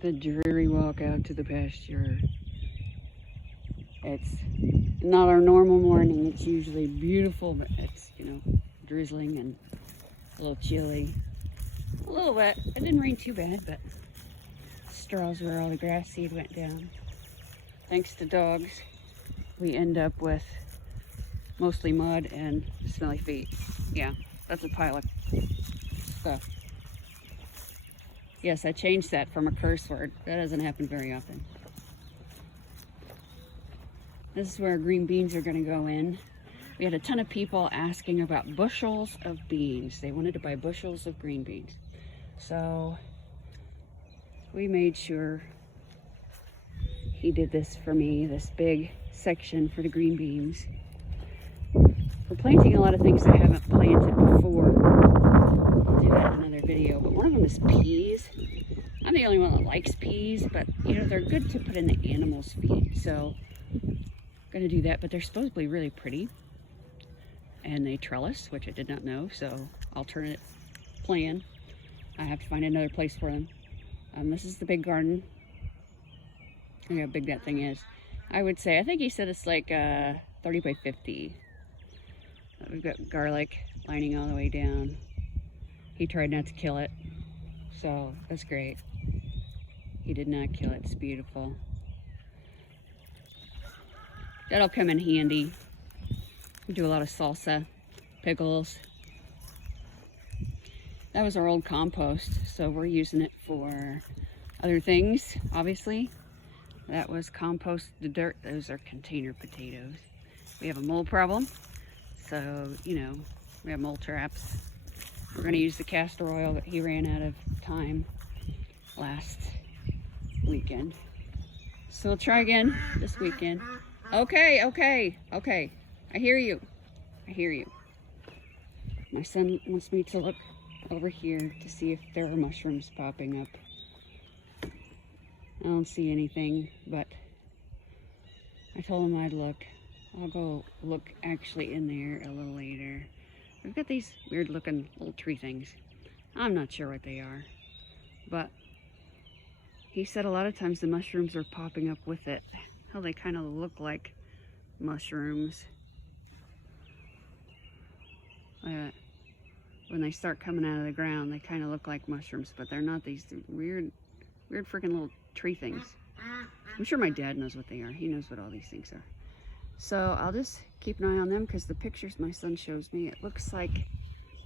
the dreary walk out to the pasture. It's not our normal morning. It's usually beautiful, but it's, drizzling and a little chilly. A little wet. It didn't rain too bad, but straws where all the grass seed went down. Thanks to dogs, we end up with mostly mud and smelly feet. Yeah, that's a pile of stuff. Yes, I changed that from a curse word. That doesn't happen very often. This is where green beans are going to go in. We had a ton of people asking about bushels of beans. They wanted to buy bushels of green beans. So we made sure he did this for me, this big section for the green beans. We're planting a lot of things I haven't planted before. I'll do that in another video, but one of them is peas. I'm the only one that likes peas, but they're good to put in the animals' feed. So I'm gonna do that, but they're supposedly really pretty. And they trellis, which I did not know, so alternate plan. I have to find another place for them. This is the big garden. Look how big that thing is. I think he said it's like 30 by 50. We've got garlic lining all the way down. He tried not to kill it, so that's great. He did not kill it, it's beautiful. That'll come in handy. We do a lot of salsa, pickles. That was our old compost, so we're using it for other things, obviously. That was compost, the dirt. Those are container potatoes. We have a mold problem, so, we have mold traps. We're gonna use the castor oil that he ran out of time last weekend. So we'll try again this weekend. Okay. I hear you. My son wants me to look over here to see if there are mushrooms popping up. I don't see anything, but I told him I'd look. I'll go look actually in there a little later. We've got these weird looking little tree things. I'm not sure what they are, but he said a lot of times the mushrooms are popping up with it. How they kind of look like mushrooms. When they start coming out of the ground, they kind of look like mushrooms, but they're not. These weird freaking little tree things. I'm sure my dad knows what they are. He knows what all these things are. So I'll just keep an eye on them because the pictures my son shows me, it looks like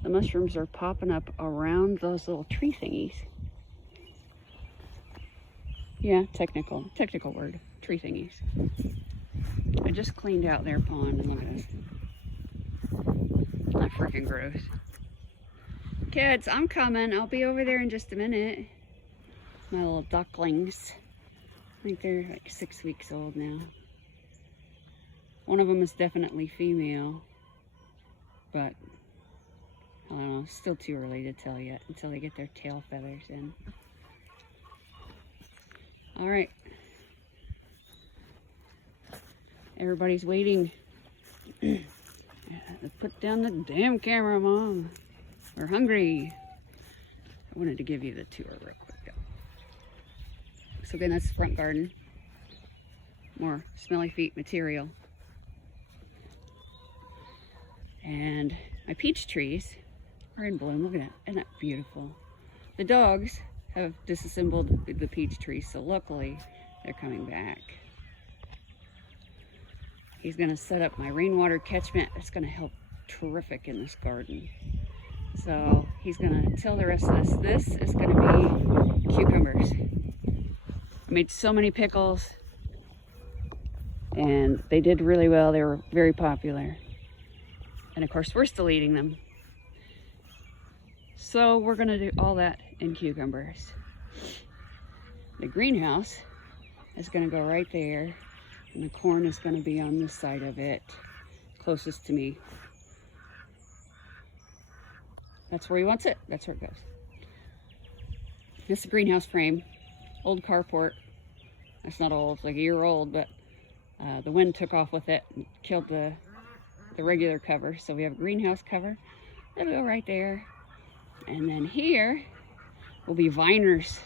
the mushrooms are popping up around those little tree thingies. Yeah, technical word, tree thingies. I just cleaned out their pond and look at this. Not freaking gross. Kids, I'm coming. I'll be over there in just a minute. My little ducklings. I think they're like 6 weeks old now. One of them is definitely female, but I don't know, still too early to tell yet until they get their tail feathers in. All right. Everybody's waiting. Put down the damn camera, Mom. We're hungry. I wanted to give you the tour real quick though. So again, that's the front garden. More smelly feet material. And my peach trees are in bloom. Look at that. Isn't that beautiful? The dogs have disassembled the peach trees, so luckily they're coming back. He's gonna set up my rainwater catchment. It's gonna help terrific in this garden. So he's gonna till the rest of this. This is gonna be cucumbers. I made so many pickles and they did really well. They were very popular. And of course, we're still eating them. So we're gonna do all that in cucumbers. The greenhouse is gonna go right there, and the corn is gonna be on this side of it, closest to me. That's where he wants it, that's where it goes. This is a greenhouse frame, old carport. That's not old, it's like a year old, but the wind took off with it and killed the regular cover. So we have a greenhouse cover. That'll go right there. And then here will be viners.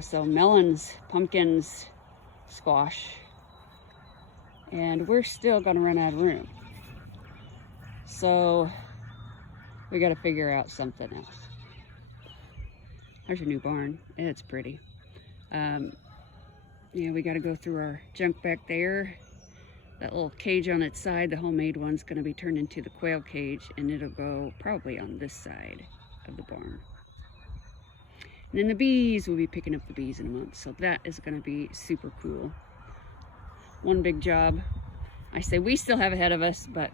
So melons, pumpkins, squash, and we're still gonna run out of room. So we got to figure out something else. There's a new barn. It's pretty. We got to go through our junk back there. That little cage on its side, the homemade one's going to be turned into the quail cage, and it'll go probably on this side of the barn. And then the bees, we'll be picking up the bees in a month, so that is going to be super cool. One big job. I say we still have ahead of us, but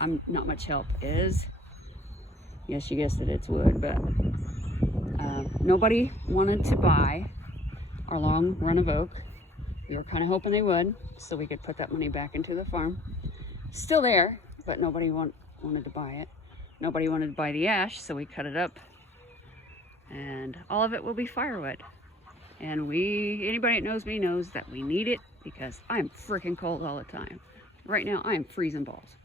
I'm not much help is. Yes, you guessed it, it's wood, but nobody wanted to buy our long run of oak. We were kind of hoping they would, so we could put that money back into the farm. Still there, but nobody wanted to buy it. Nobody wanted to buy the ash, so we cut it up, and all of it will be firewood. And anybody that knows me knows that we need it because I'm freaking cold all the time. Right now, I am freezing balls.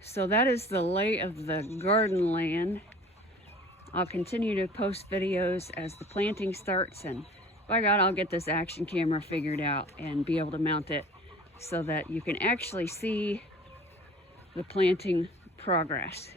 So that is the lay of the garden land. I'll continue to post videos as the planting starts, and by God, I'll get this action camera figured out and be able to mount it so that you can actually see the planting progress.